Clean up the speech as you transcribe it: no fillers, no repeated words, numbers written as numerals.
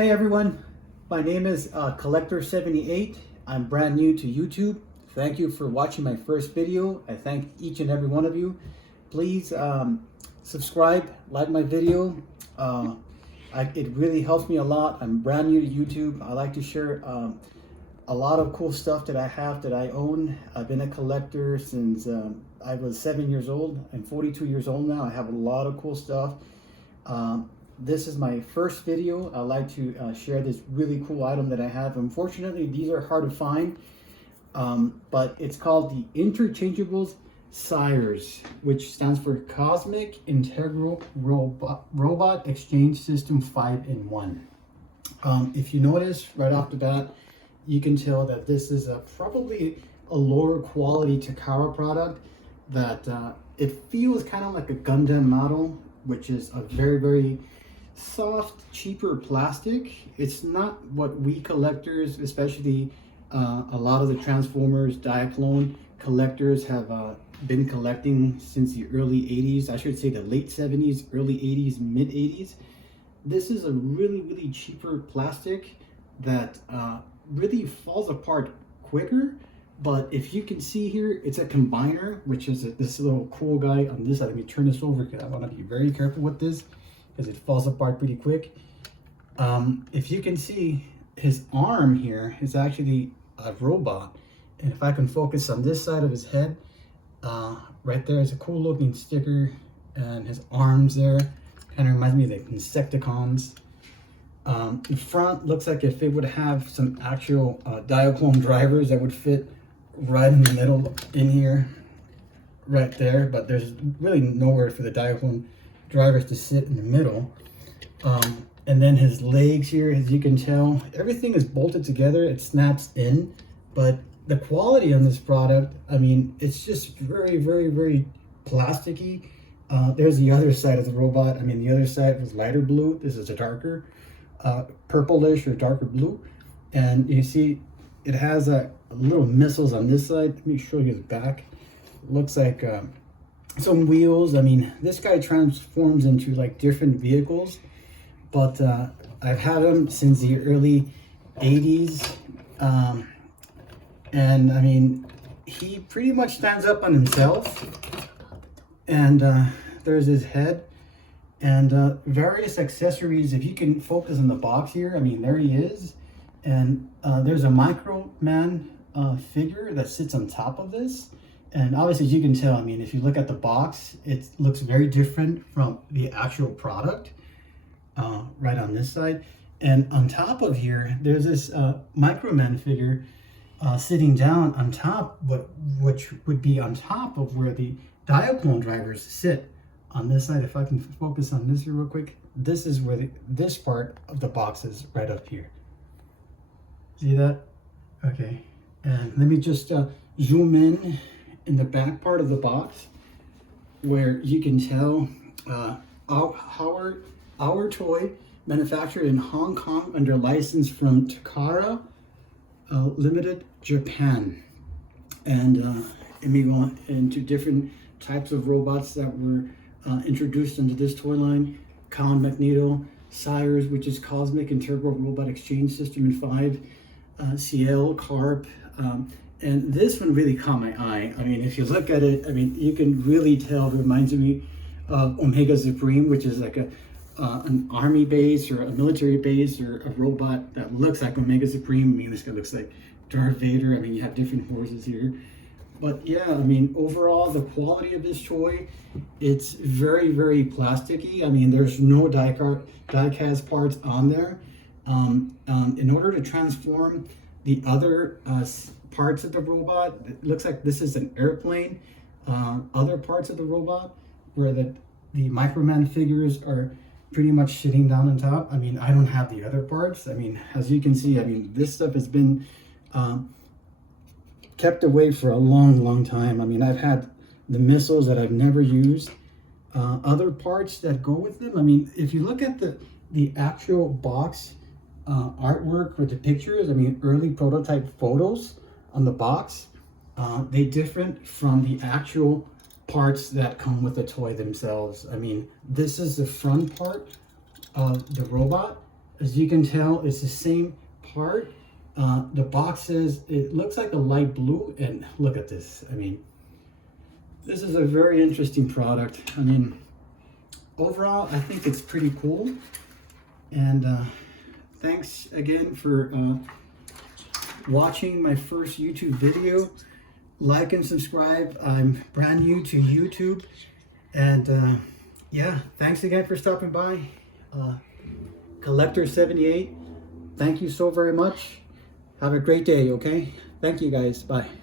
Hey everyone, my name is Collector78. I'm brand new to YouTube. Thank you for watching my first video. I thank each and every one of you. Please subscribe, like my video. It really helps me a lot. I'm brand new to YouTube. I like to share a lot of cool stuff that I have, that I own. I've been a collector since I was 7 years old. I'm 42 years old now. I have a lot of cool stuff. This is my first video. I like to share this really cool item that I have. Unfortunately, these are hard to find, but it's called the Interchangeables C.I.R.E.S, which stands for Cosmic Integral Robot Exchange System 5-in-1. If you notice right off the bat, you can tell that this is probably a lower quality TAKARA product. That it feels kind of like a Gundam model, which is a very soft, cheaper plastic. It's not what we collectors, especially a lot of the Transformers Diaclone collectors, have been collecting since the early 80s. I should say the late 70s, early 80s, mid 80s. This is a really cheaper plastic that really falls apart quicker. But if you can see here, it's a combiner, which is this little cool guy on this side. Let me turn this over because I want to be very careful with this because it falls apart pretty quick. If you can see, his arm here is actually a robot. And if I can focus on this side of his head, right there is a cool looking sticker, and his arms there kind of reminds me of the Insecticons. The front looks like if it would have some actual Diaclone drivers that would fit right in the middle in here, right there, but there's really nowhere for the Diaclone drivers to sit in the middle. And then his legs here, as you can tell, everything is bolted together. It snaps in, but the quality on this product, I mean, it's just very plasticky. There's the other side of the robot. I mean, the other side was lighter blue. This is a darker purplish or darker blue. And you see it has little missiles on this side. Let me show you the back. It looks like some wheels. I mean, this guy transforms into like different vehicles, but I've had him since the early 80s. And I mean, he pretty much stands up on himself. And there's his head and various accessories. If you can focus on the box here, I mean, there he is. And there's a Micro Man figure that sits on top of this. And obviously, as you can tell, I mean, if you look at the box, it looks very different from the actual product right on this side. And on top of here, there's this Micro Man figure sitting down on top, which would be on top of where the Diaclone drivers sit on this side. If I can focus on this here real quick, this is where this part of the box is, right up here. See that? Okay. And let me just zoom in the back part of the box, where you can tell our toy manufactured in Hong Kong under license from TAKARA Limited, Japan. And let me go into different types of robots that were introduced into this toy line. Count Magneto, C.I.R.E.S, which is Cosmic Integral Robot Exchange System in 5, C.I.R.E.S, and this one really caught my eye. I mean, if you look at it, I mean, you can really tell it reminds me of Omega Supreme, which is like an army base or a military base, or a robot that looks like Omega Supreme. I mean, this guy looks like Darth Vader. I mean, you have different horses here. But yeah, I mean, overall, the quality of this toy, it's very plasticky. I mean, there's no die-cast parts on there. In order to transform the other parts of the robot, it looks like this is an airplane. Other parts of the robot, where the Microman figures are pretty much sitting down on top. I mean, I don't have the other parts. I mean, as you can see, I mean, this stuff has been kept away for a long time. I mean, I've had the missiles that I've never used, other parts that go with them. I mean, if you look at the actual box artwork or the pictures, I mean, early prototype photos on the box, they different from the actual parts that come with the toy themselves. I mean, this is the front part of the robot. As you can tell, it's the same part. The box says it looks like a light blue, and look at this. I mean, this is a very interesting product. I mean, overall, I think it's pretty cool. And thanks again for watching my first YouTube video. Like and subscribe. I'm brand new to YouTube. And yeah, thanks again for stopping by. Collector78, thank you so very much. Have a great day, okay? Thank you guys. Bye.